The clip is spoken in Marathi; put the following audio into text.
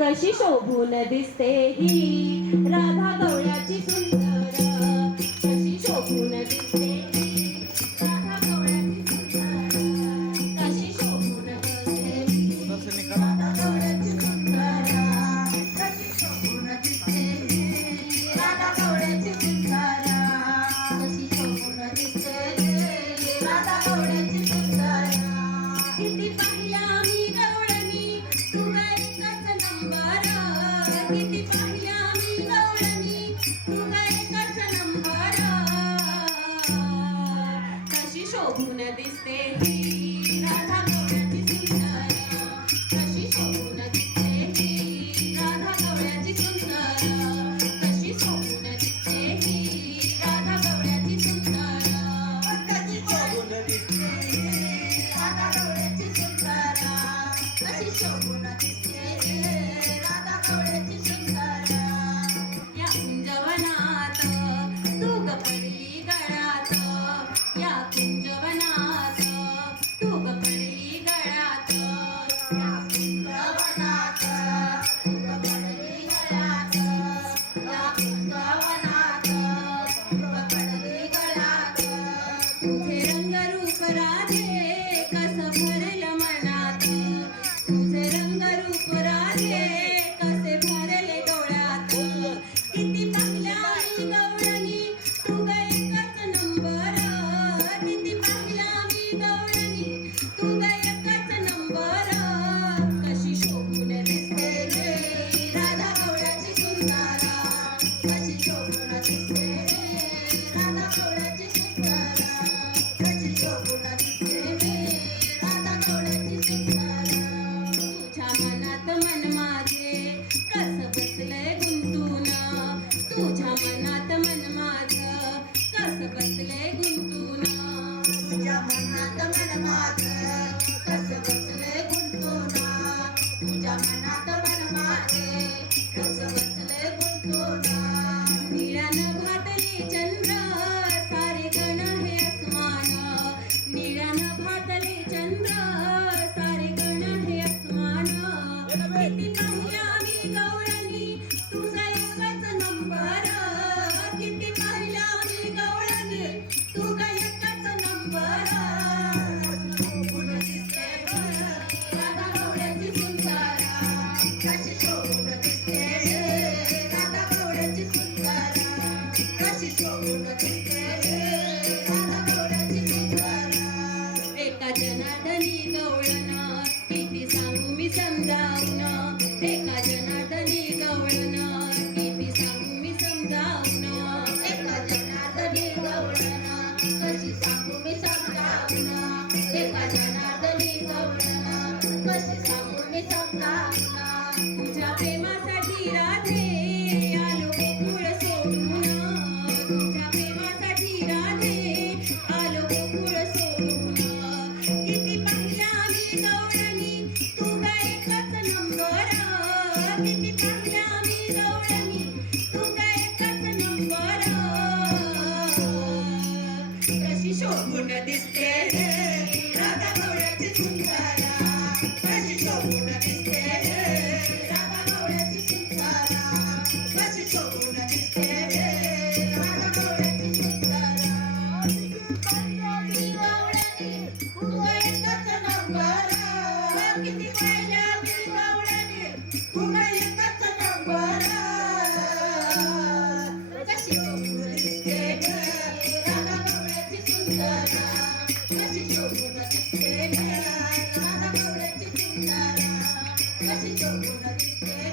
कशी शोभून दिसते ही राधा गवळ्याची सुंदर, कशी शोभून दिसते ही राधा गवळ्याची सुंदर, कशी शोभून दिसते ही राधा गवळ्याची सुंदर, कशी शोभून दिसते ही राधा गवळ्याची सुंदर, कशी शोभून दिसते ही राधा गवळ्याची सुंदर. किती पाहिल्या मी गवळणी तू एकच नंबर, किती पाहिल्या मी गवळणी तू एकच नंबर, कशी शोभून दिसते ही राधा गवळ्याची सुंदर, कशी शोभून दिसते ही राधा गवळ्याची सुंदर, कशी शोभून दिसते ही राधा गवळ्याची सुंदर, कशी शोभून दिसते ही राधा गवळ्याची सुंदर, कशी शोभून दिसते राधा गवळ्याची सुंदर. या कुंजवनात तू ग पडली गळ्यात, या कुंजवनात तू ग पडली गळ्यात, या कुंजवनात तू ग पडली गळ्यात, या कुंजवनात तू ग पडली गळ्यात. तुझे रंगरूप राधे कसं भरलं मनात, तुझे रंगरूप राधे कसे भरले डोळ्यात. किती पाहिल्या मी गवळणी तू ग एकच नंबर, किती पाहिल्या मी गवळणी तू ग एकच नंबर, कशी शोभून दिसते रे राधा गवळ्याची सुंदर, कशी शोभून दिसते रे राधा गवळ्याची सुंदर, कशी शोभून दिसते रे राधा गवळ्याची सुंदर. तुझ्या मनात मन माझे कसं बसलंय गुंतून, तुझ्या मनात मन माझं कसं बसलंय गुंतून, तुझ्या मनात मन माझं कसं बसलंय गुंतून, तुझ्या मनात मन माझे कसं बसलंय गुंतून. निळ्यानं भातले चंद्र सारे गण हे अस्मान, निळ्यानं भातले चंद्र सारे गण हे अस्मान. किती पाहिल्या मी गवळणी तुझा एकच नंबर, किती पाहिल्या मी गवळणी तुझा एकच नंबर, शोभून दिसते राधा गवळ्याची सुंदर, कशी शोभून दिसते राधा गवळ्याची सुंदर, कशी शोभून दिसते राधा गवळ्याची सुंदर. एका जनार्दनी गवळण किती सांगू मी समजावून, एका जनार्दनी गवळण किती सांगू मी समजावून, एका जनार्दनी गवळण कशी सांगू मी समजावून, एका जनार्दनी गवळण कशी सांगू मी समजावून. तुझ्या प्रेमासाठी राधे आलो गोकुळ सोडून, तुझ्या प्रेमासाठी राधे आलो गोकुळ सोडून. किती पाहिल्या मी गवळणी तू ग एकच नंबर, किती पाहिल्या मी गवळणी तू ग एकच नंबर, कशी शोभून दिसते राधा गवळ्याची सुंदर, कशी शोभून दिसते राधा गवळ्याची सुंदर, कशी शोभून दिसते राधा गवळ्याची सुंदर. किती गवळणी तू ग एकच नंबर, किती पाहिल्या मी गवळणी तू ग एकच नंबर, कशी शोभून दिसते राधा गवळ्याची सुंदर, कशी शोभून दिसते राधा गवळ्याची सुंदर, कशी शोभून दिसते